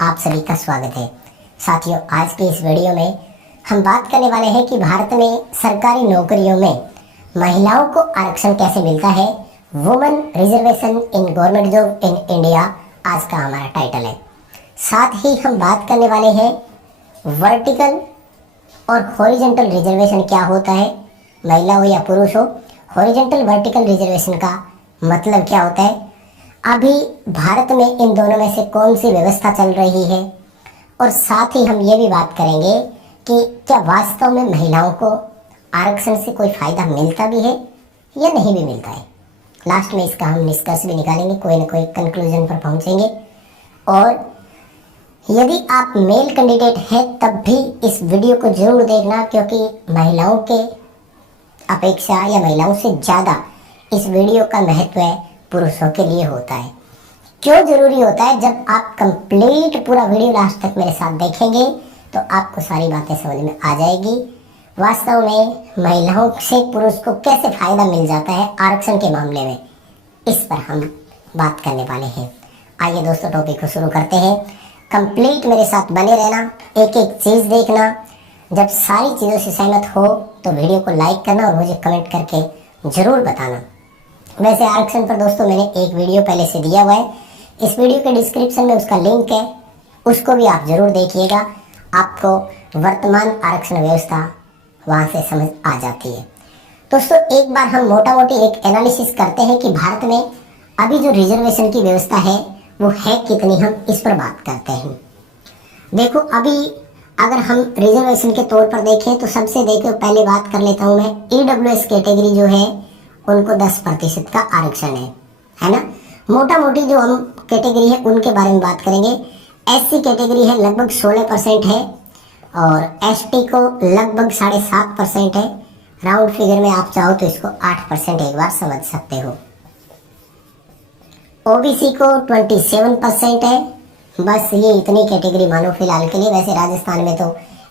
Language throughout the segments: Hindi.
आप सभी का स्वागत है। साथियों, आज के इस वीडियो में हम बात करने वाले हैं कि भारत में सरकारी नौकरियों में महिलाओं को आरक्षण कैसे मिलता है। Women reservation in government job in India आज का हमारा टाइटल है। साथ ही हम बात करने वाले हैं वर्टिकल और हॉरिजॉन्टल रिजर्वेशन क्या होता है, महिला हो या पुरुष हो। हॉरिजॉन्टल वर्टिकल रिजर्वेशन का मतलब क्या होता है, अभी भारत में इन दोनों में से कौन सी व्यवस्था चल रही है, और साथ ही हम ये भी बात करेंगे कि क्या वास्तव में महिलाओं को आरक्षण से कोई फायदा मिलता भी है या नहीं भी मिलता है। लास्ट में इसका हम निष्कर्ष भी निकालेंगे, कोई ना कोई कंक्लूजन पर पहुंचेंगे। और यदि आप मेल कैंडिडेट हैं तब भी इस वीडियो को जरूर देखना, क्योंकि महिलाओं के अपेक्षा या महिलाओं से ज़्यादा इस वीडियो का महत्व पुरुषों के लिए होता है। क्यों जरूरी होता है, जब आप कंप्लीट पूरा वीडियो लास्ट तक मेरे साथ देखेंगे तो आपको सारी बातें समझ में आ जाएगी। वास्तव में महिलाओं से पुरुष को कैसे फायदा मिल जाता है आरक्षण के मामले में, इस पर हम बात करने वाले हैं। आइए दोस्तों, टॉपिक को शुरू करते हैं। कंप्लीट मेरे साथ बने रहना, एक एक चीज़ देखना। जब सारी चीज़ों से सहमत हो तो वीडियो को लाइक करना और मुझे कमेंट करके ज़रूर बताना। वैसे आरक्षण पर दोस्तों मैंने एक वीडियो पहले से दिया हुआ है, इस वीडियो के डिस्क्रिप्शन में उसका लिंक है, उसको भी आप जरूर देखिएगा। आपको वर्तमान आरक्षण व्यवस्था वहाँ से समझ आ जाती है। दोस्तों, एक बार हम मोटा मोटी एक एनालिसिस करते हैं कि भारत में अभी जो रिजर्वेशन की व्यवस्था है वो है कितनी, हम इस पर बात करते हैं। देखो, अभी अगर हम रिजर्वेशन के तौर पर देखें तो सबसे देखो पहले बात कर लेता हूँ मैं, EWS कैटेगरी जो है उनको 10% का आरक्षण है ना। मोटा मोटी जो हम कैटेगरी है उनके बारे में बात करेंगे। SC कैटेगरी है लगभग 16% है, और ST को लगभग 7.5% है। राउंड फिगर में आप चाहो तो इसको 8% एक बार समझ सकते हो। OBC को 27% है। बस ये इतनी कैटेगरी मानो फिलहाल के लिए। वैसे राजस्थान में तो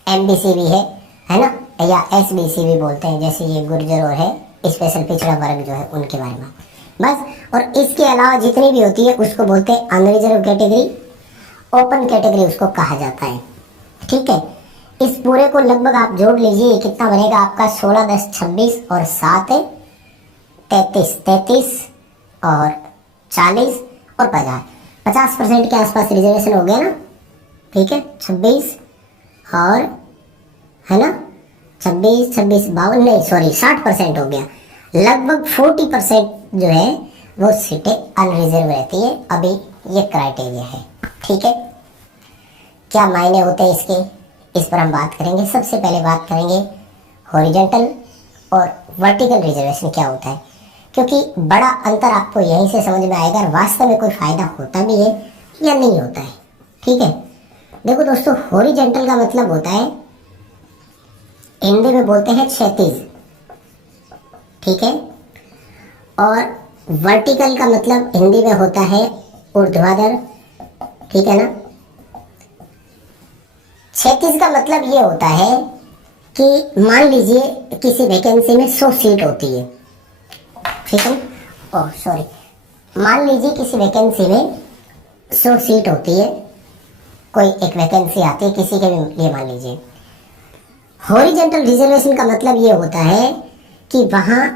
MBC भी है ना, या SBC भी बोलते हैं, जैसे ये गुर्जर और है स्पेशल पिछड़ा वर्ग जो है उनके बारे में बस। और इसके अलावा जितनी भी होती है उसको बोलते हैं अनरिजर्व कैटेगरी, ओपन कैटेगरी उसको कहा जाता है। ठीक है, इस पूरे को लगभग आप जोड़ लीजिए, कितना बनेगा आपका 16, 10, 26 और 7 33 और 40 और 50% के आसपास रिजर्वेशन हो गया ना। ठीक है, 26 और है ना 26, 52 नहीं सॉरी 60% हो गया। लगभग 40% जो है वो सीटें अनरिजर्व रहती है। अभी ये क्राइटेरिया है। ठीक है, क्या मायने होते हैं इसके, इस पर हम बात करेंगे। सबसे पहले बात करेंगे हॉरिजॉन्टल और वर्टिकल रिजर्वेशन क्या होता है, क्योंकि बड़ा अंतर आपको यहीं से समझ में आएगा वास्तव में कोई फायदा होता भी है या नहीं होता है। ठीक है, देखो दोस्तों, हॉरिजॉन्टल का मतलब होता है, हिंदी में बोलते हैं क्षैतिज। ठीक है, और वर्टिकल का मतलब हिंदी में होता है ऊर्ध्वाधर। ठीक है ना। क्षैतिज का मतलब ये होता है कि मान लीजिए किसी वैकेंसी में 100 सीट होती है। ठीक है, ओह सॉरी, मान लीजिए किसी वैकेंसी में 100 सीट होती है, कोई एक वैकेंसी आती है किसी के भी लिए मान लीजिए। हॉरिजॉन्टल रिजर्वेशन का मतलब ये होता है कि वहाँ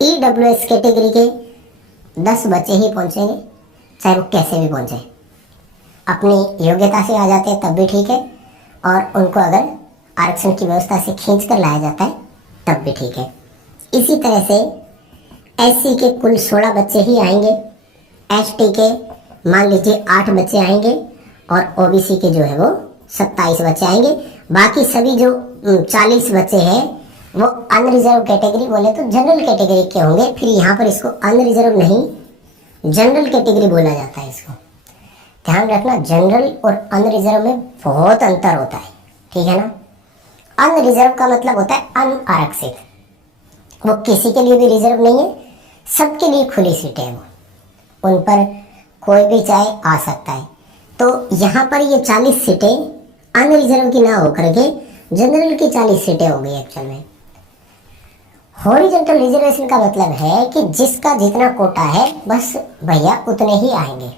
EWS कैटेगरी के 10 बच्चे ही पहुँचेंगे, चाहे वो कैसे भी पहुँचे। अपनी योग्यता से आ जाते हैं तब भी ठीक है, और उनको अगर आरक्षण की व्यवस्था से खींच कर लाया जाता है तब भी ठीक है। इसी तरह से SC के कुल 16 बच्चे ही आएंगे, ST के मान लीजिए 8 बच्चे आएंगे, और OBC के जो है वो 27 बच्चे आएंगे। बाकी सभी जो 40 बच्चे हैं वो अनरिजर्व कैटेगरी, बोले तो जनरल कैटेगरी के होंगे। फिर यहाँ पर इसको अनरिजर्व नहीं, जनरल कैटेगरी बोला जाता है। इसको ध्यान रखना, जनरल और अनरिजर्व में बहुत अंतर होता है। ठीक है ना। अनरिजर्व का मतलब होता है अनारक्षित, वो किसी के लिए भी रिजर्व नहीं है, सबके लिए खुली सीटें हैं, वो उन पर कोई भी चाहे आ सकता है। तो यहाँ पर ये 40 सीटें अनरिजर्व की ना होकर के जनरल की 40 सीटें हो गई एक्चुअल में। हॉरिजॉन्टल रिजर्वेशन का मतलब है कि जिसका जितना कोटा है बस भैया उतने ही आएंगे।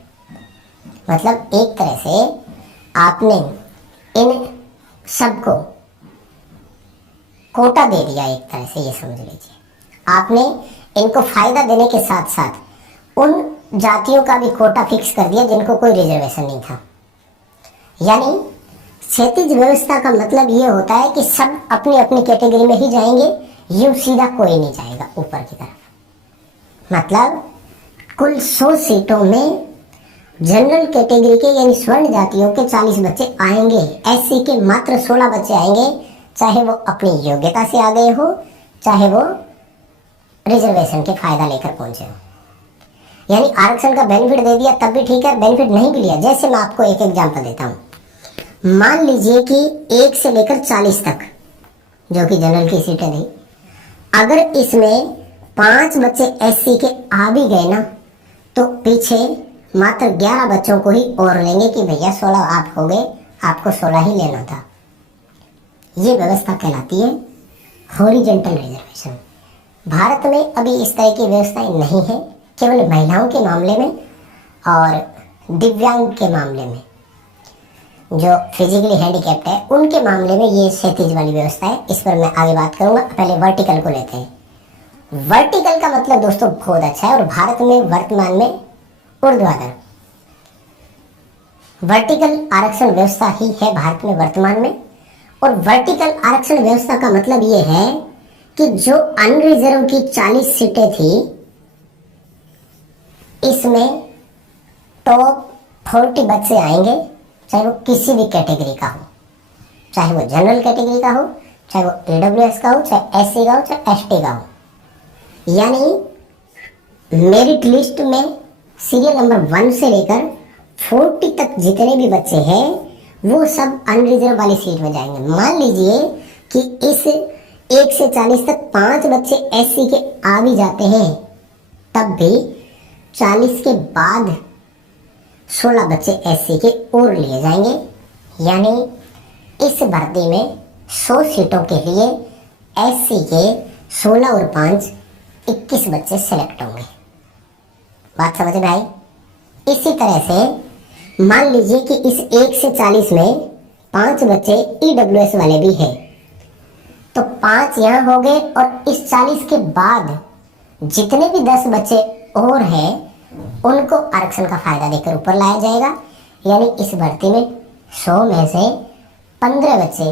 मतलब एक तरह से आपने इन सबको कोटा दे दिया, एक तरह से ये समझ लीजिए। आपने इनको फायदा देने के साथ साथ उन जातियों का भी कोटा फिक्स कर दिया जिनको कोई रिजर्वेशन नहीं था। यानी क्षैतिज व्यवस्था का मतलब ये होता है कि सब अपनी अपनी कैटेगरी में ही जाएंगे, यूं सीधा कोई नहीं जाएगा ऊपर की तरफ। मतलब कुल 100 सीटों में जनरल कैटेगरी के यानी स्वर्ण जातियों के 40 बच्चे आएंगे, एससी के मात्र 16 बच्चे आएंगे, चाहे वो अपनी योग्यता से आ गए हो, चाहे वो रिजर्वेशन के फायदा लेकर पहुंचे हो। यानी आरक्षण का बेनिफिट दे दिया तब भी ठीक है, बेनिफिट नहीं भी लिया। जैसे मैं आपको एक एग्जांपल देता हूं। मान लीजिए कि 1 से लेकर 40 तक जो कि जनरल की सीटें थी, अगर इसमें 5 बच्चे एससी के आ भी गए ना, तो पीछे मात्र 11 बच्चों को ही और लेंगे कि भैया 16 आप हो गए, आपको 16 ही लेना था। ये व्यवस्था कहलाती है हॉरिजॉन्टल रिजर्वेशन। भारत में अभी इस तरह की व्यवस्थाएं नहीं है, केवल महिलाओं के मामले में और दिव्यांग के मामले में, जो फिजिकली हैंडीकैप्ड है उनके मामले में ये क्षैतिज वाली व्यवस्था है। इस पर मैं आगे बात करूंगा। पहले वर्टिकल को लेते हैं। वर्टिकल का मतलब दोस्तों बहुत अच्छा है और भारत में वर्तमान में ऊर्ध्वाधर वर्टिकल आरक्षण व्यवस्था ही है भारत में वर्तमान में। और वर्टिकल आरक्षण व्यवस्था का मतलब ये है कि जो अनरिजर्व की 40 सीटें थी, इसमें टॉप 40 बच्चे आएंगे, चाहे वो किसी भी कैटेगरी का हो, चाहे वो जनरल कैटेगरी का हो, चाहे वो ईडब्ल्यूएस का हो, चाहे एससी का हो, चाहे एसटी का हो। यानी मेरिट लिस्ट में सीरियल नंबर 1 से लेकर 40 तक जितने भी बच्चे हैं वो सब अनरिजर्व वाली सीट में जाएंगे। मान लीजिए कि इस 1 से 40 तक 5 बच्चे एससी के आ भी जाते हैं, तब भी 40 के बाद 16 बच्चे एससी के और लिए जाएंगे। यानी इस भर्ती में 100 सीटों के लिए एससी के 16 और 5 21 बच्चे सेलेक्ट होंगे। बात समझ में आई? इसी तरह से मान लीजिए कि इस 1 से 40 में 5 बच्चे ईडब्ल्यूएस वाले भी हैं, तो 5 यहाँ हो गए और इस 40 के बाद जितने भी 10 बच्चे और हैं उनको आरक्षण का फायदा देकर ऊपर लाया जाएगा। यानी इस भर्ती में 100 में से 15 बच्चे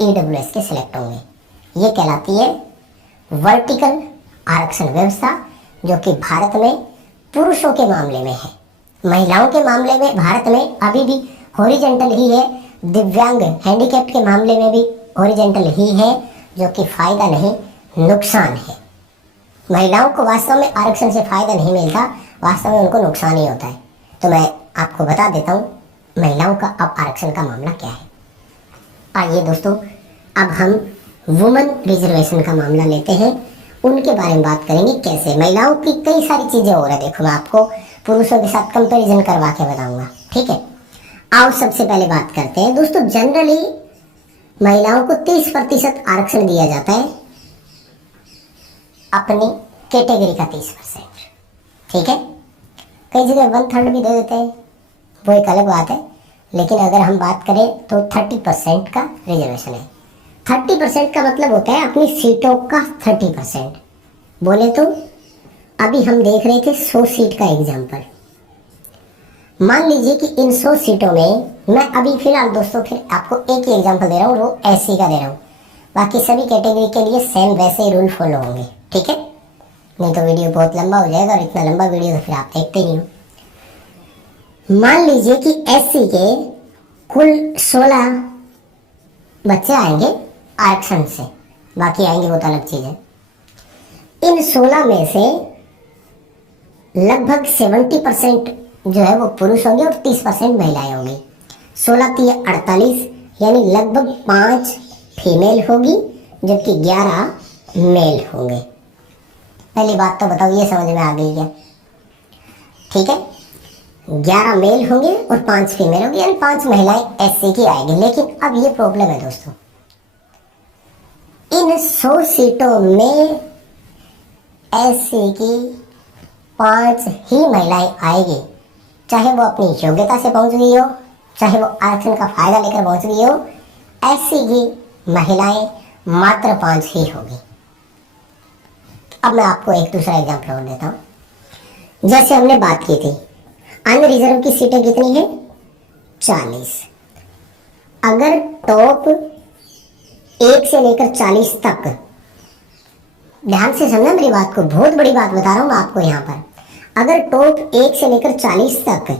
ईडब्ल्यूएस के सिलेक्ट होंगे। ये कहलाती है वर्टिकल आरक्षण व्यवस्था, जो कि भारत में पुरुषों के मामले में है। महिलाओं के मामले में भारत में अभी भी हॉरिजॉन्टल ही है। दिव्यांग हैंडीकैप्ड के मामले में भी हॉरिजॉन्टल ही है, जो कि फायदा नहीं नुकसान है। महिलाओं को वास्तव में आरक्षण से फायदा नहीं मिलता, वास्तव में उनको नुकसान ही होता है। तो मैं आपको बता देता हूँ महिलाओं का अब आरक्षण का मामला क्या है। आइए दोस्तों, अब हम वुमेन रिजर्वेशन का मामला लेते हैं, उनके बारे में बात करेंगे। कैसे महिलाओं की कई सारी चीजें हो रही है, देखो मैं आपको पुरुषों के साथ कंपैरिजन करवा के बताऊंगा, ठीक है। आओ सबसे पहले बात करते हैं दोस्तों। जनरली महिलाओं को 30% आरक्षण दिया जाता है, अपनी कैटेगरी का 30%, ठीक है। कई जगह 1/3 भी दे देते हैं, वो एक अलग बात है। लेकिन अगर हम बात करें तो 30% का रिजर्वेशन है। 30% का मतलब होता है अपनी सीटों का 30%। बोले तो अभी हम देख रहे थे 100 सीट का एग्जाम्पल। मान लीजिए कि इन 100 सीटों में मैं अभी फिलहाल दोस्तों फिर आपको एक ही एग्जाम्पल दे रहा हूँ, वो एससी का दे रहा हूँ। बाकी सभी कैटेगरी के लिए सेम वैसे ही रूल फॉलो होंगे, ठीक है। नहीं तो वीडियो बहुत लंबा हो जाएगा, और इतना लंबा वीडियो तो फिर आप देखते ही नहीं हो। मान लीजिए कि एससी के कुल 16 बच्चे आएंगे आरक्षण से, बाकी आएंगे वो तो अलग चीज है। इन 16 में से लगभग 70% जो है वो पुरुष होंगे और 30% महिलाएं होंगी। 16 3 48, यानी लगभग 5 फीमेल होगी जबकि 11 मेल होंगे। पहली बात तो बताओ, ये समझ में आ गई क्या? ठीक है, 11 मेल होंगे और 5 फीमेल होंगी, यानी 5 महिलाएं एससी की आएगी। लेकिन अब ये प्रॉब्लम है दोस्तों, इन 100 सीटों में एससी की 5 ही महिलाएं आएगी, चाहे वो अपनी योग्यता से पहुंच गई हो, चाहे वो आरक्षण का फायदा लेकर पहुंच गई हो, ऐसी ही महिलाएं मात्र 5 ही होगी। अब मैं आपको एक दूसरा एग्जाम्पल और देता हूं। जैसे हमने बात की थी अनरिजर्व की सीटें कितनी है? 40। अगर टॉप 1 से लेकर 40 तक, ध्यान से समझना मेरी बात को, बहुत बड़ी बात बता रहा हूं मैं आपको यहां पर। अगर टॉप 1 से लेकर 40 तक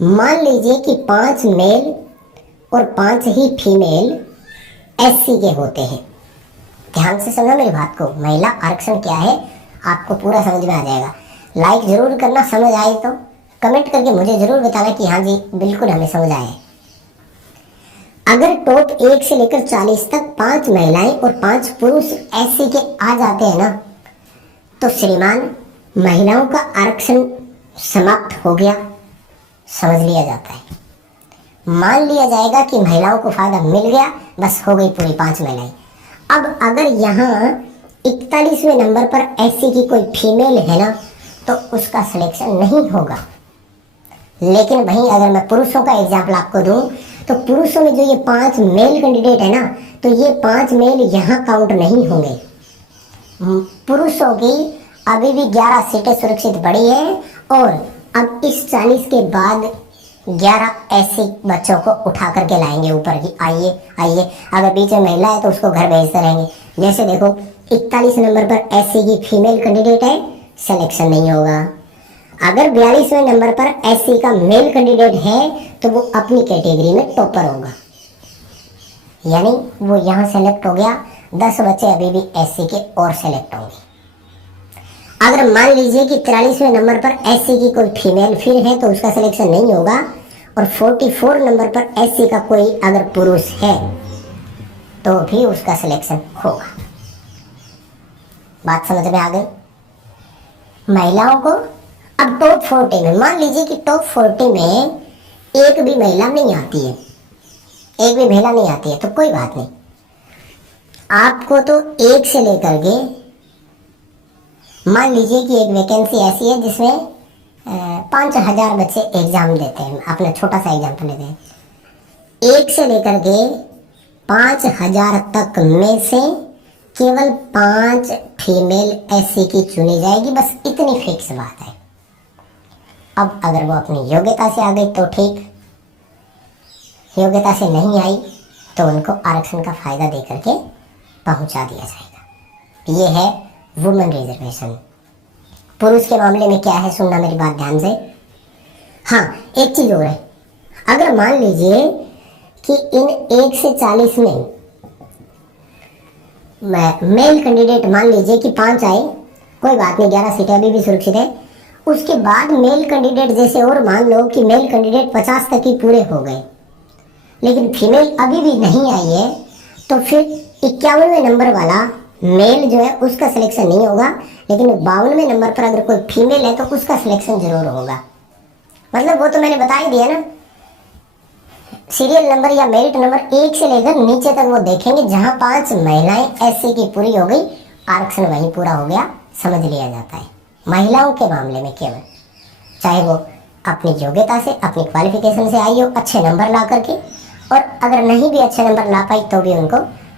मान लीजिए कि 5 मेल और 5 ही फीमेल एससी के होते हैं। ध्यान से समझना मेरी बात को, महिला आरक्षण क्या है आपको पूरा समझ में आ जाएगा। लाइक जरूर करना, समझ आए तो कमेंट करके मुझे जरूर बताना कि हाँ जी बिल्कुल हमें समझ आए। अगर टॉप 1 से लेकर 40 तक 5 महिलाएं और 5 पुरुष एससी के आ जाते हैं ना, तो श्रीमान महिलाओं का आरक्षण समाप्त हो गया समझ लिया जाता है। मान लिया जाएगा कि महिलाओं को फायदा मिल गया, बस हो गई पूरी 5 महिलाएं। अब अगर यहाँ 41वें नंबर पर एससी की कोई फीमेल है ना, तो उसका सिलेक्शन नहीं होगा। लेकिन वहीं अगर मैं पुरुषों का एग्जाम्पल आपको दूं, तो पुरुषों में जो ये 5 मेल कैंडिडेट है ना, तो ये 5 मेल यहाँ काउंट नहीं होंगे। पुरुषों की अभी भी 11 सीटें सुरक्षित पड़ी है, और अब इस 40 के बाद 11 ऐसे बच्चों को उठा करके लाएंगे ऊपर की, आइए आइए। अगर बीच में महिला है तो उसको घर भेजते रहेंगे। जैसे देखो 41 नंबर पर एससी की फीमेल कैंडिडेट है, सिलेक्शन नहीं होगा। अगर 42वें नंबर पर एससी का मेल कैंडिडेट है तो वो अपनी कैटेगरी में टॉपर होगा, यानी वो यहाँ सेलेक्ट हो गया। 10 बच्चे अभी भी एससी के और सेलेक्ट होंगे। अगर मान लीजिए कि 43वें नंबर पर एससी की कोई फीमेल फिर है तो उसका सिलेक्शन नहीं होगा, और 44 नंबर पर एससी का कोई अगर पुरुष है तो भी उसका सिलेक्शन होगा। बात समझ में आ गई? महिलाओं को अब टॉप 40 में, मान लीजिए कि टॉप 40 में एक भी महिला नहीं आती है, एक भी महिला नहीं आती है, तो कोई बात नहीं। आपको तो 1 से लेकर के, मान लीजिए कि एक वैकेंसी ऐसी है जिसमें 5000 बच्चे एग्जाम देते हैं, अपना छोटा सा एग्जाम्पल लेते हैं। 1 से लेकर के 5000 तक में से केवल 5 फीमेल एससी की चुनी जाएगी, बस इतनी फिक्स बात है। अब अगर वो अपनी योग्यता से आ गई तो ठीक, योग्यता से नहीं आई तो उनको आरक्षण का फायदा दे करके पहुंचा दिया जाएगा। ये है वुमेन रिजर्वेशन। पुरुष के मामले में क्या है, सुनना मेरी बात ध्यान से। हाँ, एक चीज और है। अगर मान लीजिए कि इन 1 से 40 में मेल कैंडिडेट मान लीजिए कि 5 आए, कोई बात नहीं, 11 सीटें अभी भी सुरक्षित है। उसके बाद मेल कैंडिडेट जैसे, और मान लो कि मेल कैंडिडेट 50 तक ही पूरे हो गए, लेकिन फीमेल अभी भी नहीं आई है, तो फिर 51वें नंबर वाला मेल जो है उसका सिलेक्शन नहीं होगा, लेकिन 52वें नंबर पर अगर कोई फीमेल है तो उसका सिलेक्शन जरूर होगा। मतलब वो तो मैंने बता ही दिया ना, सीरियल नंबर या मेरिट नंबर 1 से लेकर नीचे तक वो देखेंगे। जहां 5 महिलाएं एससी की पूरी हो गई, आरक्षण वहीं पूरा हो गया, समझ लिया जाता है। महिलाओं के मामले में केवल, चाहे वो अपनी योग्यता से, अपनी क्वालिफिकेशन से आई हो अच्छे नंबर ला करके, और अगर नहीं भी अच्छे नंबर ला पाई तो भी उनको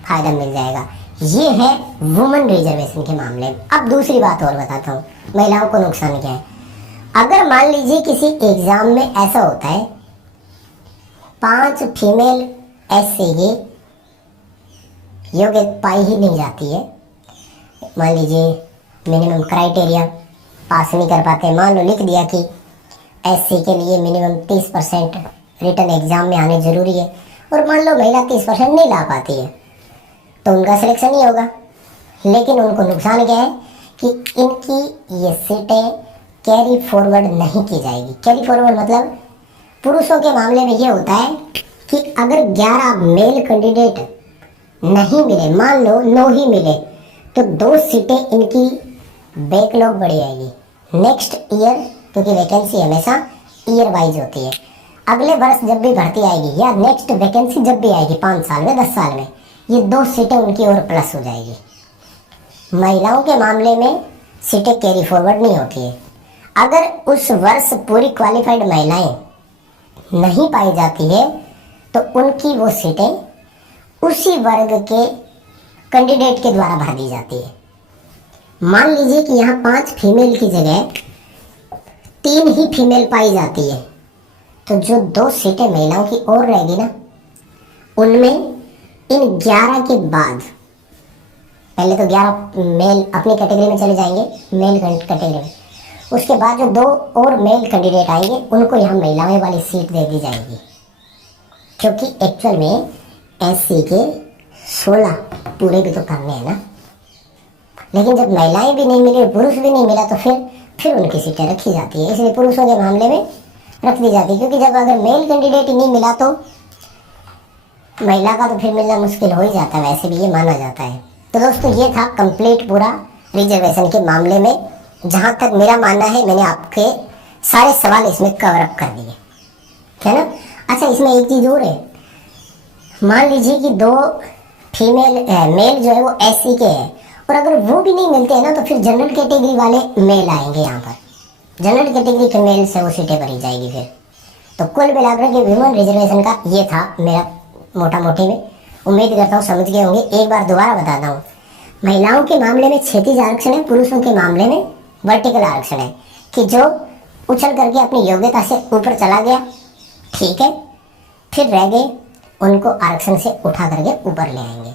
फायदा मिल जाएगा। ये है वुमेन रिजर्वेशन के मामले में। अब दूसरी बात और बताता हूँ, महिलाओं को नुकसान क्या है। अगर मान लीजिए किसी एग्जाम में ऐसा होता है, 5 फीमेल एससी की योग्य पाई ही नहीं जाती है, मान लीजिए मिनिमम क्राइटेरिया पास नहीं कर पाते, मान लो लिख दिया कि एससी के लिए मिनिमम 30% रिटन एग्जाम में आने जरूरी है, और मान लो महिला 30% नहीं ला पाती है, तो उनका सिलेक्शन नहीं होगा। लेकिन उनको नुकसान क्या है कि इनकी ये सीटें कैरी फॉरवर्ड नहीं की जाएगी। कैरी फॉरवर्ड मतलब पुरुषों के मामले में ये होता है कि अगर 11 मेल कैंडिडेट नहीं मिले, मान लो 9 ही मिले, तो 2 सीटें इनकी बैकलॉग बढ़ जाएगी नेक्स्ट ईयर, क्योंकि वैकेंसी हमेशा ईयर वाइज होती है। अगले वर्ष जब भी भर्ती आएगी या नेक्स्ट वैकेंसी जब भी आएगी 5 साल में, 10 साल में, ये 2 सीटें उनकी और प्लस हो जाएगी। महिलाओं के मामले में सीटें कैरी फॉरवर्ड नहीं होती है। अगर उस वर्ष पूरी क्वालिफाइड महिलाएं नहीं पाई जाती है तो उनकी वो सीटें उसी वर्ग के कैंडिडेट के द्वारा भर दी जाती है। मान लीजिए कि यहाँ 5 फीमेल की जगह 3 ही फीमेल पाई जाती है, तो जो 2 सीटें महिलाओं की और रहेगी ना, उनमें इन 11 के बाद पहले तो 11 मेल अपनी कैटेगरी में चले जाएंगे, मेल कैटेगरी में, उसके बाद जो 2 और मेल कैंडिडेट आएंगे उनको यहाँ महिलाएं वाली सीट दे दी जाएगी, क्योंकि एक्चुअल में एससी के 16 पूरे भी तो करने हैं ना। लेकिन जब महिलाएं भी नहीं मिली, पुरुष भी नहीं मिला, तो फिर उनकी सीटें रखी जाती है। इसलिए पुरुषों के मामले में रख दी जाती है, क्योंकि जब अगर मेल कैंडिडेट ही नहीं मिला तो महिला का तो फिर मिलना मुश्किल हो ही जाता है, वैसे भी ये माना जाता है। तो दोस्तों ये था कंप्लीट पूरा रिजर्वेशन के मामले में। जहाँ तक मेरा मानना है, मैंने आपके सारे सवाल इसमें कवर अप कर दिए, है ना। अच्छा, इसमें एक चीज़ और है, मान लीजिए कि 2 फीमेल मेल जो है वो एससी के हैं, और अगर वो भी नहीं मिलते हैं ना, तो फिर जनरल कैटेगरी वाले मेल आएंगे यहाँ पर। जनरल कैटेगरी के मेल से वो सीटें भरी जाएगी फिर। तो कुल मिलाकर के वुमेन रिजर्वेशन का ये था मेरा मोटा मोटी में। उम्मीद करता हूँ समझ गए होंगे। एक बार दोबारा बताता हूँ, महिलाओं के मामले में क्षैतिज आरक्षण है, पुरुषों के मामले में वर्टिकल आरक्षण है, कि जो उछल करके अपनी योग्यता से ऊपर चला गया, ठीक है, फिर रह गए उनको आरक्षण से उठा करके ऊपर ले आएंगे।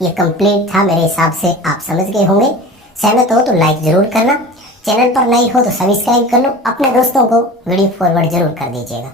ये कंप्लीट था मेरे हिसाब से, आप समझ गए होंगे। सहमत हो तो लाइक जरूर करना, चैनल पर नई हो तो सब्सक्राइब कर लो, अपने दोस्तों को वीडियो फॉरवर्ड जरूर कर दीजिएगा।